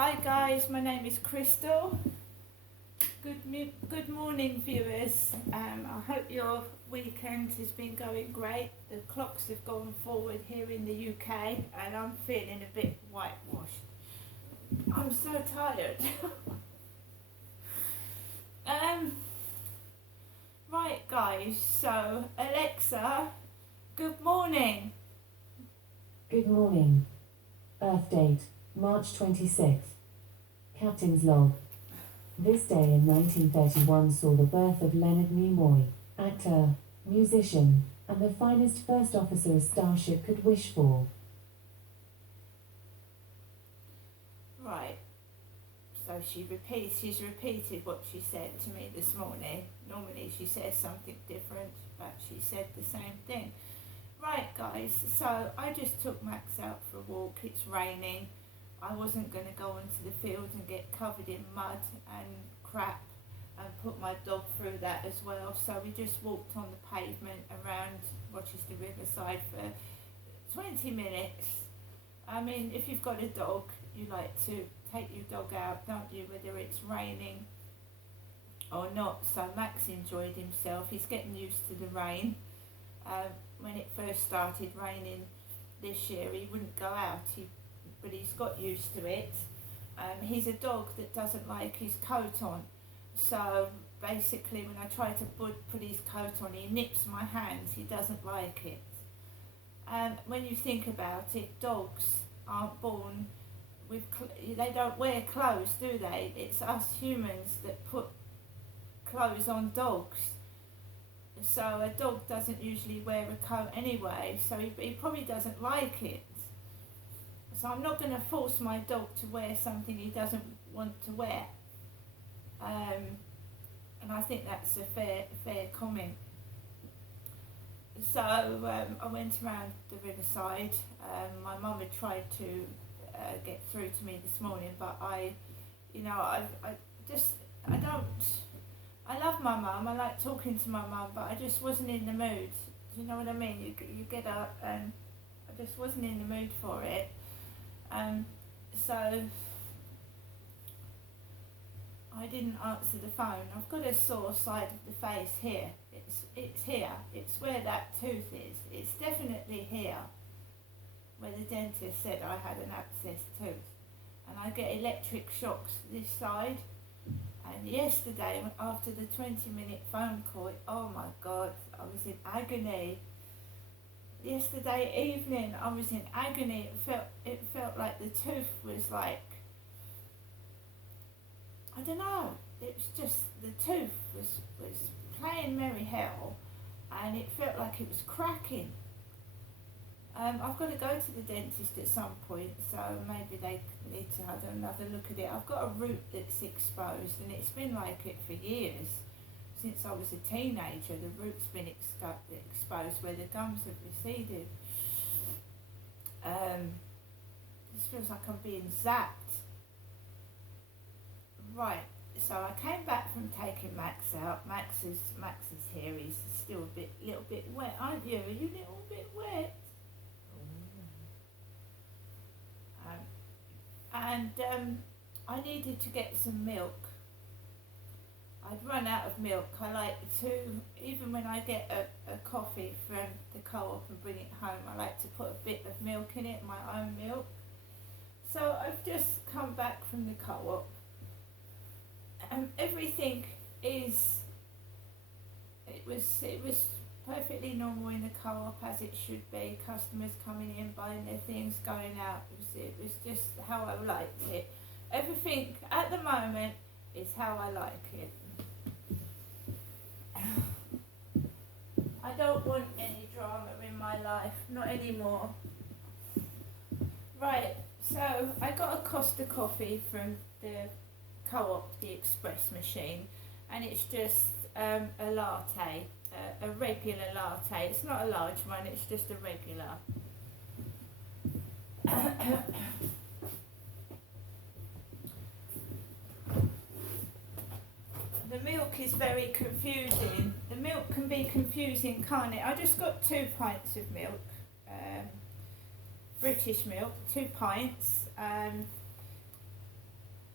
Hi guys, my name is Crystal. Good morning viewers. I hope your weekend has been going great. The clocks have gone forward here in the UK and I'm feeling a bit whitewashed. I'm so tired. Right guys, so Alexa, good morning. Good morning. Earth date, March 26th. Captain's log. This day in 1931 saw the birth of Leonard Nimoy, actor, musician, and the finest first officer a starship could wish for. Right, so she's repeated what she said to me this morning. Normally she says something different, but she said the same thing. Right guys, so I just took Max out for a walk. It's raining. I wasn't going to go into the field and get covered in mud and crap and put my dog through that as well. So we just walked on the pavement around Rochester Riverside for 20 minutes. I mean, if you've got a dog, you like to take your dog out, don't you, whether it's raining or not. So Max enjoyed himself. He's getting used to the rain. When it first started raining this year, he wouldn't go out, but he's got used to it. He's a dog that doesn't like his coat on, so basically when I try to put his coat on, he nips my hands. He doesn't like it. When you think about it, dogs aren't born with they don't wear clothes, do they? It's us humans that put clothes on dogs. So a dog doesn't usually wear a coat anyway, so he probably doesn't like it. So I'm not going to force my dog to wear something he doesn't want to wear. And I think that's a fair comment. So I went around the riverside. My mum had tried to get through to me this morning, but I love my mum, I like talking to my mum, but I just wasn't in the mood. Do you know what I mean? You get up and I just wasn't in the mood for it. So I didn't answer the phone. I've got a sore side of the face here. It's here. It's where that tooth is. It's definitely here, where the dentist said I had an abscessed tooth. And I get electric shocks this side. And yesterday, after the 20-minute phone call, oh my God, I was in agony. Yesterday evening, I was in agony. It felt like the tooth was like, I don't know. It was just the tooth was playing merry hell, and it felt like it was cracking. I've got to go to the dentist at some point, so maybe they need to have another look at it. I've got a root that's exposed, and it's been like it for years. Since I was a teenager, the root's been exposed where the gums have receded. This feels like I'm being zapped. Right, so I came back from taking Max out. Max is here. He's still a little bit wet, aren't you? Are you a little bit wet? And I needed to get some milk. I'd run out of milk. I like to, even when I get a coffee from the co-op and bring it home, I like to put a bit of milk in it, my own milk. So I've just come back from the co-op, and everything it was perfectly normal in the co-op, as it should be. Customers coming in, buying their things, going out. It was just how I liked it. Everything at the moment is how I like it. I don't want any drama in my life, not anymore. Right, so I got a Costa coffee from the co-op, the express machine, and it's just a latte. A regular latte. It's not a large one, it's just a regular. The milk is very confusing. The milk can be confusing, can't it? I just got 2 pints of milk, British milk, 2 pints.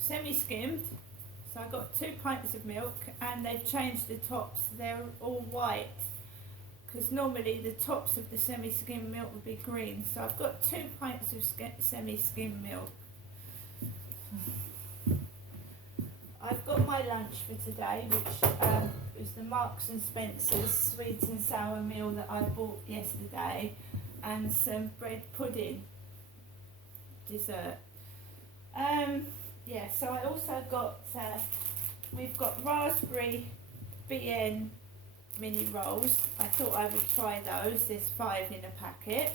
semi-skimmed. So I got 2 pints of milk, and they've changed the tops. They're all white, because normally the tops of the semi-skimmed milk would be green. So I've got 2 pints of semi-skimmed milk. I've got my lunch for today, which is the Marks and Spencer's sweet and sour meal that I bought yesterday, and some bread pudding dessert. Yeah, so I also got, we've got raspberry BN mini rolls. I thought I would try those. There's 5 in a packet.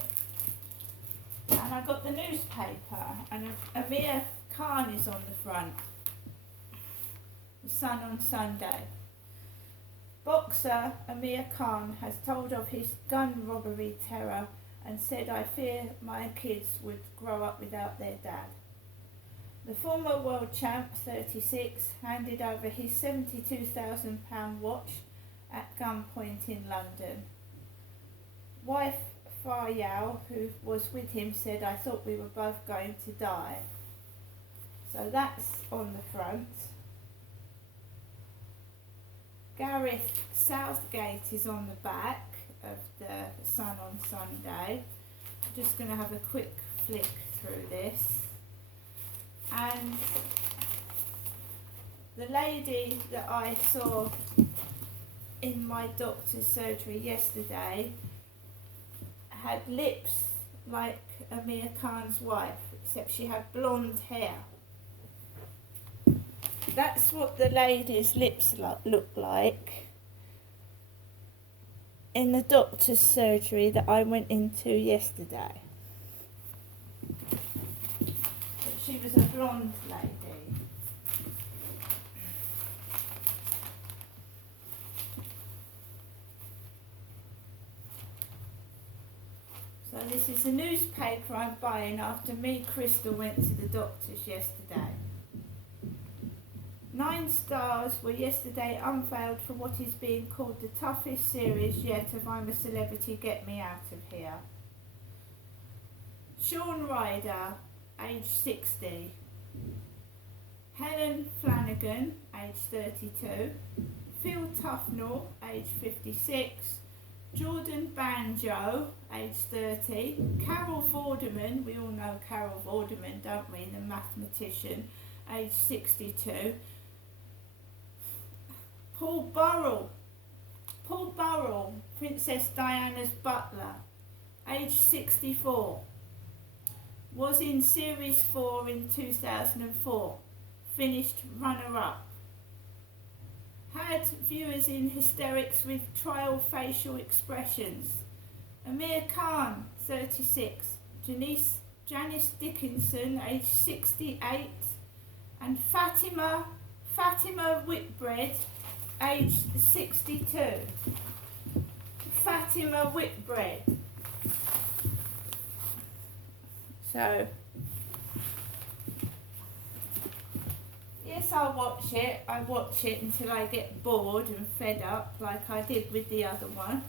And I got the newspaper, and Amir Khan is on the front. The Sun on Sunday. Boxer Amir Khan has told of his gun robbery terror and said, "I fear my kids would grow up without their dad." The former world champ, 36, handed over his £72,000 watch at gunpoint in London. Wife Faryal, who was with him, said, "I thought we were both going to die." So that's on the front. Gareth Southgate is on the back of the Sun on Sunday. I'm just going to have a quick flick through this. And the lady that I saw in my doctor's surgery yesterday had lips like Amir Khan's wife, except she had blonde hair. That's what the lady's lips look like in the doctor's surgery that I went into yesterday. She was a blonde lady. So this is the newspaper I'm buying after me, Crystal, went to the doctor's yesterday. 9 stars were yesterday unveiled for what is being called the toughest series yet of I'm a Celebrity, Get Me Out of Here. Sean Ryder, age 60. Helen Flanagan, age 32. Phil Tufnell, age 56. Jordan Banjo, age 30. Carol Vorderman, we all know Carol Vorderman, don't we, the mathematician, age 62. Paul Burrell, Princess Diana's butler, age 64. Was in Series 4 in 2004, finished runner-up. Had viewers in hysterics with trial facial expressions. Amir Khan, 36. Janice Dickinson, age 68. And Fatima Whitbread, age 62. Fatima Whitbread. So, yes, I'll watch it. I watch it until I get bored and fed up, like I did with the other one.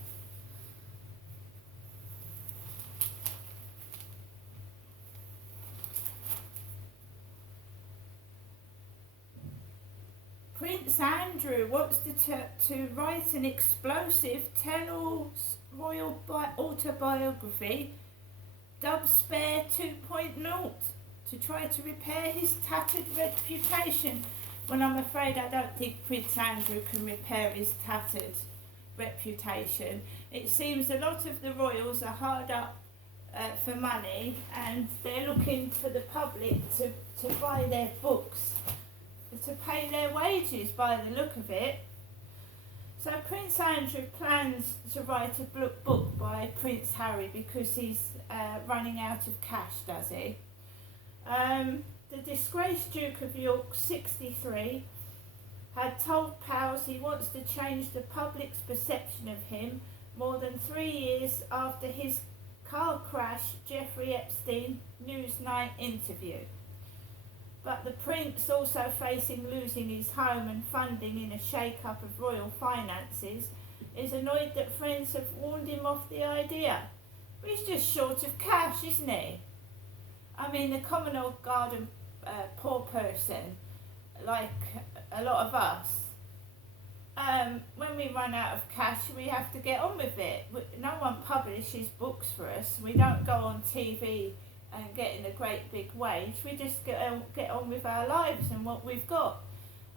Prince Andrew wants to write an explosive tell-all royal autobiography, dubbed Spare 2.0, to try to repair his tattered reputation. Well, I'm afraid I don't think Prince Andrew can repair his tattered reputation. It seems a lot of the royals are hard up for money, and they're looking for the public to buy their books, to pay their wages by the look of it. So Prince Andrew plans to write a book by Prince Harry because he's running out of cash, does he? The disgraced Duke of York, 63, had told pals he wants to change the public's perception of him more than 3 years after his car crash Jeffrey Epstein Newsnight interview. But the Prince, also facing losing his home and funding in a shake-up of royal finances, is annoyed that friends have warned him off the idea. But he's just short of cash, isn't he? I mean, the common old garden poor person like a lot of us, when we run out of cash, we have to get on with it. No one publishes books for us. We don't go on TV and get in a great big wage. We just get on with our lives and what we've got.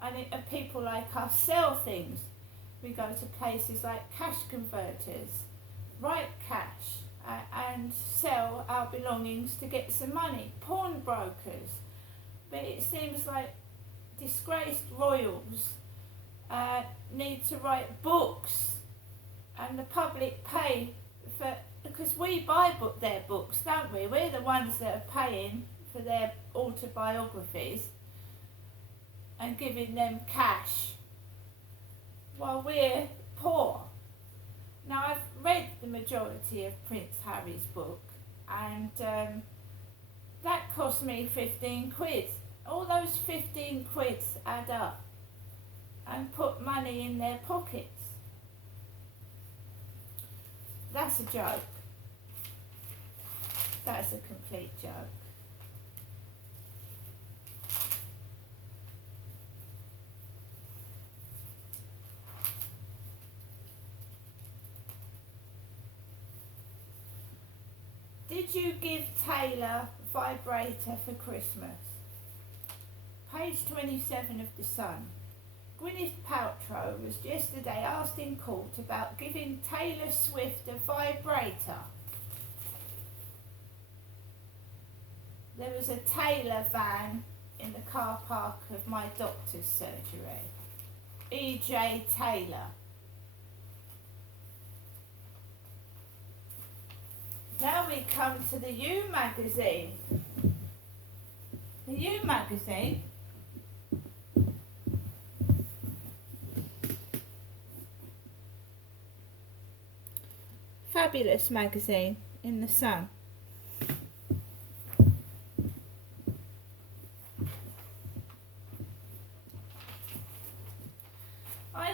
And people like us sell things. We go to places like cash converters, write cash, and sell our belongings to get some money. Pawnbrokers. But it seems like disgraced royals need to write books, and the public pay for, because we buy their books, don't we? We're the ones that are paying for their autobiographies and giving them cash while we're poor. Now, I've read the majority of Prince Harry's book, and that cost me 15 quid. All those 15 quids add up and put money in their pockets. That's a joke. That's a complete joke. Did you give Taylor a vibrator for Christmas? Page 27 of The Sun. Gwyneth Paltrow was yesterday asked in court about giving Taylor Swift a vibrator. There was a Taylor van in the car park of my doctor's surgery. E.J. Taylor. Now we come to the You magazine. The You magazine fabulous magazine in the Sun.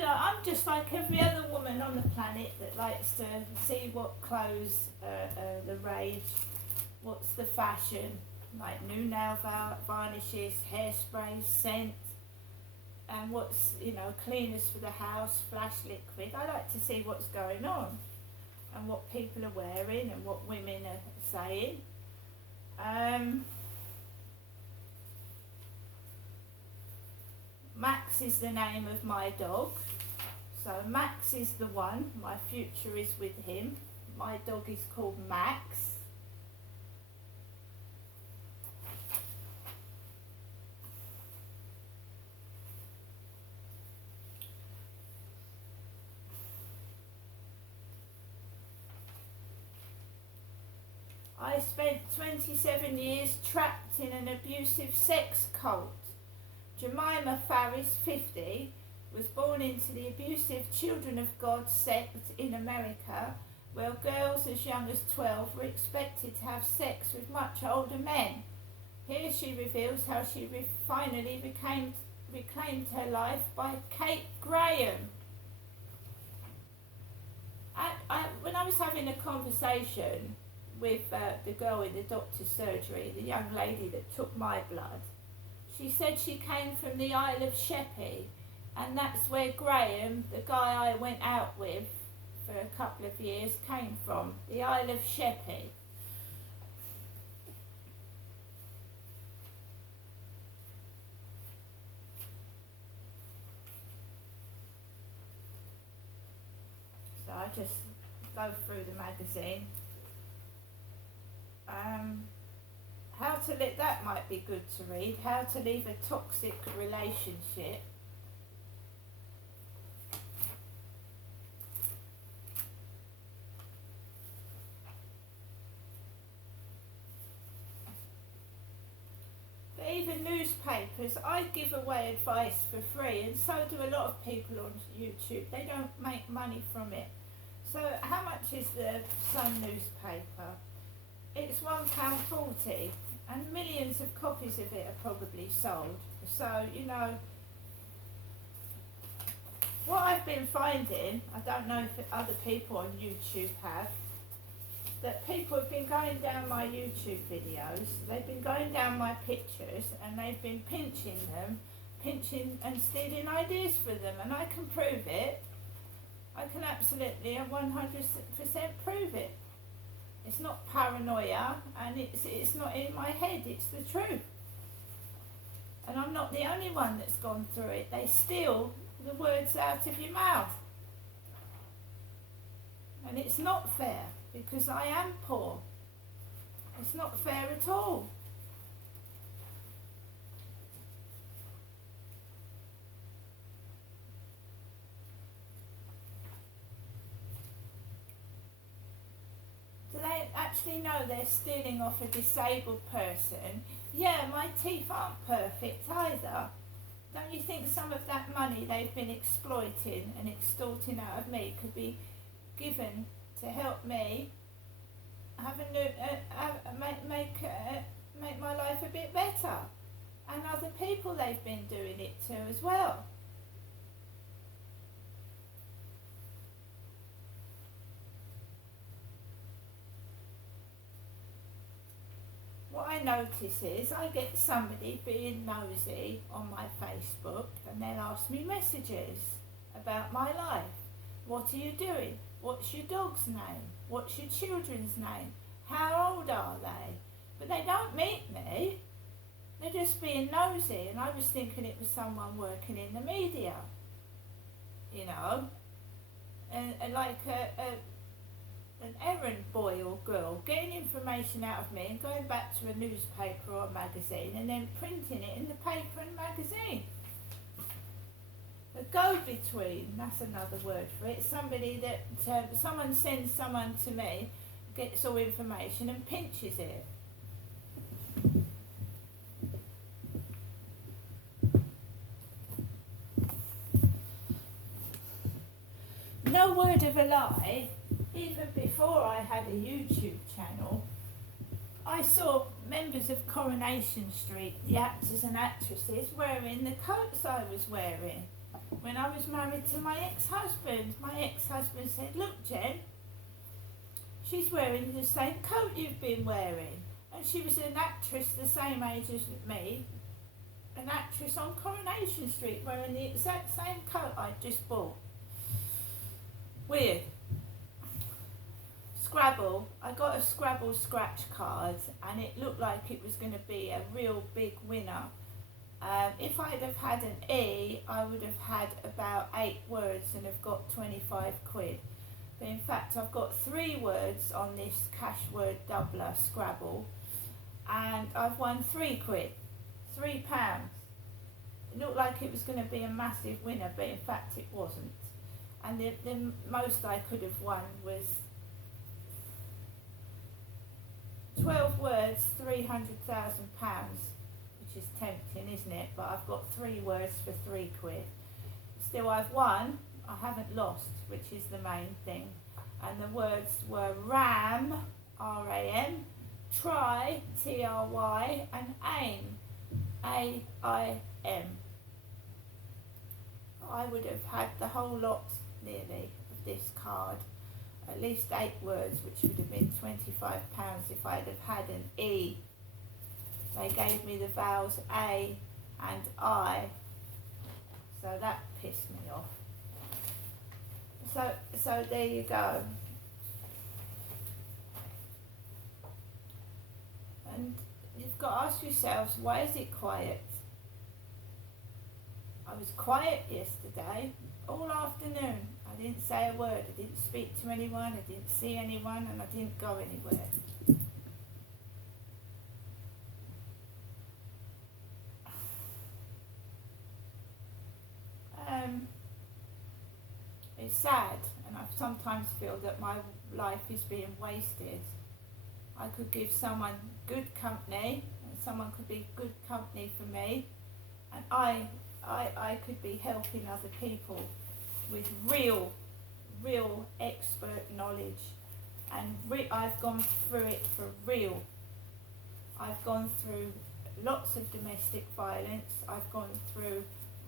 I'm just like every other woman on the planet that likes to see what clothes are the rage, what's the fashion, like new nail varnishes, hairspray, scent, and what's, cleaners for the house, flash liquid. I like to see what's going on and what people are wearing and what women are saying. Max is the name of my dog. So Max is the one. My future is with him. My dog is called Max. I spent 27 years trapped in an abusive sex cult. Jemima Faris, 50, was born into the abusive Children of God sect in America, where girls as young as 12 were expected to have sex with much older men. Here she reveals how she finally reclaimed her life by Kate Graham. When I was having a conversation with the girl in the doctor's surgery, the young lady that took my blood, she said she came from the Isle of Sheppey, and that's where Graham, the guy I went out with for a couple of years, came from, the Isle of Sheppey. So I just go through the magazine. That might be good to read. How to leave a toxic relationship. But even newspapers, I give away advice for free, and so do a lot of people on YouTube. They don't make money from it. So how much is the Sun newspaper? It's £1.40, and millions of copies of it are probably sold. So, what I've been finding, I don't know if other people on YouTube have, that people have been going down my YouTube videos, they've been going down my pictures, and they've been pinching them, pinching and stealing ideas for them, and I can prove it. I can absolutely and 100% prove it. It's not paranoia, and it's not in my head, it's the truth. And I'm not the only one that's gone through it. They steal the words out of your mouth. And it's not fair, because I am poor. It's not fair at all. Do they actually know they're stealing off a disabled person? Yeah, my teeth aren't perfect either. Don't you think some of that money they've been exploiting and extorting out of me could be given to help me have a new, make my life a bit better, and other people they've been doing it to as well. What I notice is I get somebody being nosy on my Facebook, and they'll ask me messages about my life. What are you doing? What's your dog's name? What's your children's name? How old are they? But they don't meet me. They're just being nosy, and I was thinking it was someone working in the media, you know, and like an errand boy or girl getting information out of me and going back to a newspaper or a magazine and then printing it in the paper and magazine. A go-between, that's another word for it. Somebody that, someone sends someone to me, gets all information and pinches it. No word of a lie, even before I had a YouTube channel, I saw members of Coronation Street, the actors and actresses, wearing the coats I was wearing. When I was married to my ex-husband said, "Look, Jen, she's wearing the same coat you've been wearing." And she was an actress the same age as me, an actress on Coronation Street wearing the exact same coat I'd just bought. Weird. Scrabble. I got a Scrabble scratch card, and it looked like it was going to be a real big winner. If I'd have had an E, I would have had about 8 words and have got 25 quid. But in fact, I've got 3 words on this cash word doubler Scrabble, and I've won 3 quid, £3. It looked like it was going to be a massive winner, but in fact it wasn't. And the most I could have won was 12 words, £300,000, which is tempting, isn't it? But I've got 3 words for 3 quid. Still, I've won, I haven't lost, which is the main thing. And the words were RAM, R-A-M, try, T-R-Y, and aim, A-I-M. I would have had the whole lot, nearly, of this card. At least 8 words, which would have been £25 if I'd have had an E. They gave me the vowels A and I, so that pissed me off. So there you go. And you've got to ask yourselves, why is it quiet? I was quiet yesterday, all afternoon. I didn't say a word, I didn't speak to anyone, I didn't see anyone, and I didn't go anywhere. It's sad, and I sometimes feel that my life is being wasted. I could give someone good company, and someone could be good company for me, and I could be helping other people with real expert knowledge, and I've gone through it for real. I've gone through lots of domestic violence, I've gone through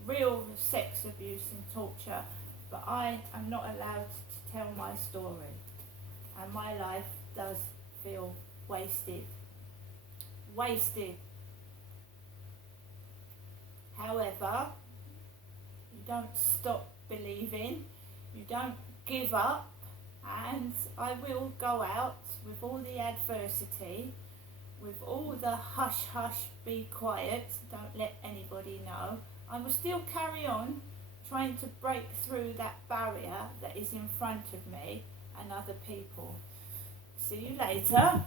real sex abuse and torture, but I am not allowed to tell my story, and my life does feel wasted. However, you don't stop believing, you don't give up, and I will go out with all the adversity, with all the hush hush, be quiet, don't let anybody know. I will still carry on trying to break through that barrier that is in front of me and other people. See you later.